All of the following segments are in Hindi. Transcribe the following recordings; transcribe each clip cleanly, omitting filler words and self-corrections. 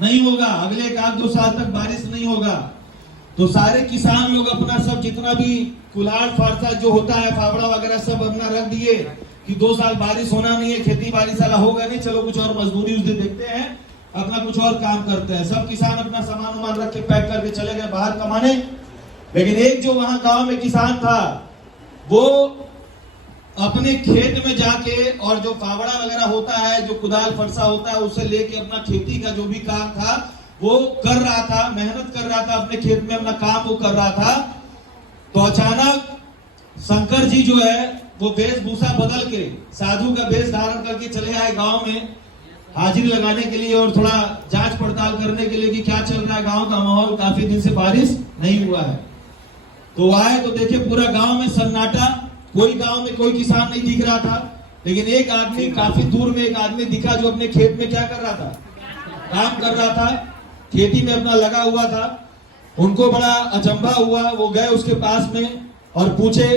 नहीं होगा, अगले 1-2 साल तक बारिश नहीं होगा। तो सारे किसान लोग अपना सब जितना भी कुल्हाड़ फारसा जो होता है, फावड़ा वगैरह सब अपना रख दिए कि 2 साल बारिश होना नहीं है, खेती बाड़ी साला होगा नहीं, चलो कुछ और मजदूरी उस दिन देखते हैं, अपना कुछ और काम करते हैं। सब किसान अपना सामान उमान रख के पैक करके चले गए बाहर कमाने। लेकिन एक जो वहां गांव में किसान था, वो अपने खेत में जाके और जो फावड़ा वगैरह होता है, जो कुदाल फरसा होता है, उसे लेके अपना खेती का जो भी काम था वो कर रहा था, मेहनत कर रहा था, अपने खेत में अपना काम वो कर रहा था। तो अचानक शंकर जी जो है वो वेशभूषा बदल के साधु का वेश धारण करके चले आए गांव में हाजिरी लगाने के लिए और थोड़ा जांच पड़ताल करने के लिए कि क्या चल रहा है गांव का माहौल, काफी दिन से बारिश नहीं हुआ है। तो आए तो देखे पूरा गांव में सन्नाटा, कोई गांव में कोई किसान नहीं दिख रहा था। लेकिन एक आदमी काफी दूर में एक आदमी दिखा जो अपने खेत में क्या कर रहा था, काम कर रहा था, खेती में अपना लगा हुआ था। उनको बड़ा अचंभा हुआ, वो गए उसके पास में और पूछे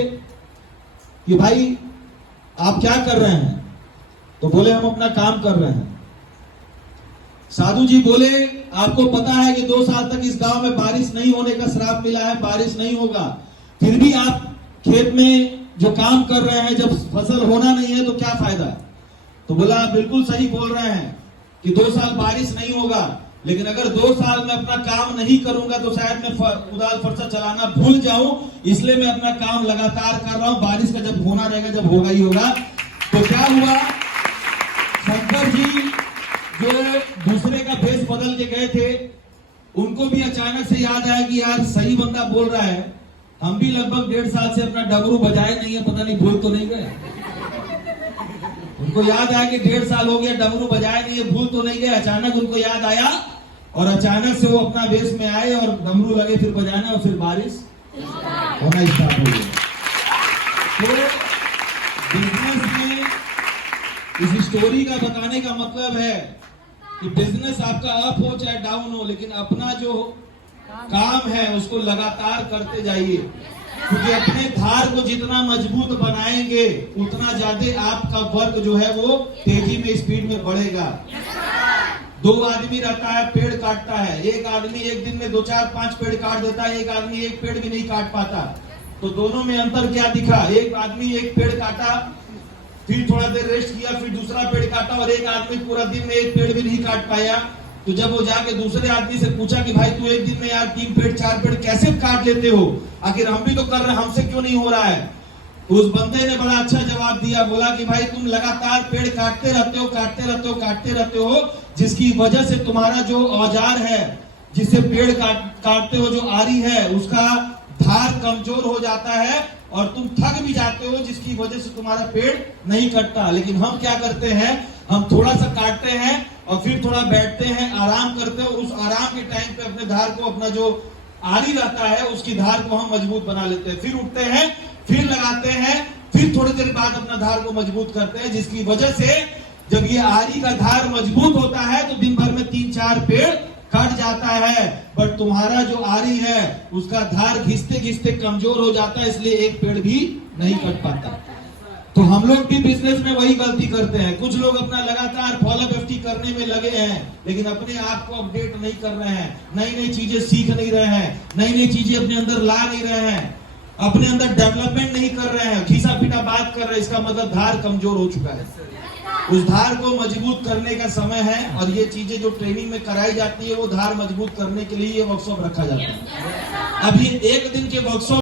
कि भाई आप क्या कर रहे हैं? तो बोले हम अपना काम कर रहे हैं। साधु जी बोले आपको पता है कि 2 साल तक इस गांव में बारिश नहीं होने का श्राप मिला है, बारिश नहीं होगा, फिर भी आप खेत में जो काम कर रहे हैं, जब फसल होना नहीं है तो क्या फायदा? तो बोला आप बिल्कुल सही बोल रहे हैं कि 2 साल बारिश नहीं होगा, लेकिन अगर 2 साल में अपना काम नहीं करूंगा तो शायद मैं कुदाल फरसा चलाना भूल जाऊं, इसलिए मैं अपना काम लगातार कर रहा हूं। बारिश का जब होना रहेगा, जब होगा ही होगा। तो क्या हुआ, शंकर जी जो दूसरे का भेष बदल के गए थे, उनको भी अचानक से याद आया कि यार सही बंदा बोल रहा है, हम भी लगभग 1.5 साल से अपना डमरू बजाए नहीं है, पता नहीं भूल तो नहीं गए। उनको याद आया कि 1.5 साल हो गया डमरू बजाए नहीं है, भूल तो नहीं गए। अचानक उनको याद आया और अचानक से वो अपना वेश में आए और डमरू लगे फिर बजाना और फिर बारिश होना स्टार्ट हो गया। तो बिजनेस में इस स्टोरी का बताने का मतलब है कि बिजनेस आपका अप हो चाहे डाउन हो, लेकिन अपना जो काम है उसको लगातार करते जाइए, क्योंकि अपने धार को जितना मजबूत बनाएंगे उतना ज्यादा आपका वर्क जो है वो तेजी में स्पीड में बढ़ेगा। 2 आदमी रहता है, पेड़ काटता है, एक आदमी एक दिन में 2, 4, 5 पेड़ काट देता है, एक आदमी एक पेड़ भी नहीं काट पाता। तो दोनों में अंतर क्या दिखा, एक आदमी एक पेड़ काटा, फिर थोड़ा देर रेस्ट किया, फिर दूसरा पेड़ काटा, और एक आदमी पूरा दिन में एक पेड़ भी नहीं काट पाया। तो जब वो जाके दूसरे आदमी से पूछा कि भाई तू एक दिन में यार 3 पेड़ 4 पेड़ कैसे काट लेते हो, आखिर हम भी तो कर रहे हैं, हमसे क्यों नहीं हो रहा है? तो उस बंदे ने बड़ा अच्छा जवाब दिया, बोला कि भाई तुम लगातार पेड़ काटते रहते हो, काटते रहते हो, काटते रहते हो, जिसकी वजह से तुम्हारा जो औजार है जिससे पेड़ काटते हो, जो आरी है, उसका धार कमजोर हो जाता है और तुम थक भी जाते हो, जिसकी वजह से तुम्हारा पेड़ नहीं कटता। लेकिन हम क्या करते हैं, हम थोड़ा सा काटते हैं और फिर थोड़ा बैठते हैं, आराम करते हैं, और उस आराम के टाइम पे अपने धार को, अपना जो आरी रहता है उसकी धार को हम मजबूत बना लेते हैं, फिर उठते हैं, फिर लगाते हैं, फिर थोड़ी देर बाद अपना धार को मजबूत करते हैं, जिसकी वजह से जब ये आरी का धार मजबूत होता है तो दिन भर में 3-4 पेड़ कट जाता है। बट तुम्हारा जो आरी है उसका धार घिसते घिसते कमजोर हो जाता है, इसलिए एक पेड़ भी नहीं कट पाता। तो हम लोग भी बिजनेस में वही गलती करते हैं। कुछ लोग अपना लगातार फॉलो एफटी करने में लगे हैं, लेकिन अपने आप को अपडेट नहीं कर रहे हैं, नई नई चीजें सीख नहीं रहे हैं, नई नई चीजें अपने अंदर ला नहीं रहे हैं, अपने अंदर डेवलपमेंट नहीं कर रहे हैं, खीसा पीटा बात कर रहे हैं। इसका मतलब धार कमजोर हो चुका है। उस धार को मजबूत करने का समय है, और ये चीजें जो ट्रेनिंग में कराई जाती है वो धार मजबूत करने के लिए ये वर्कशॉप रखा जाता है। अब ये 1 दिन के वर्कशॉप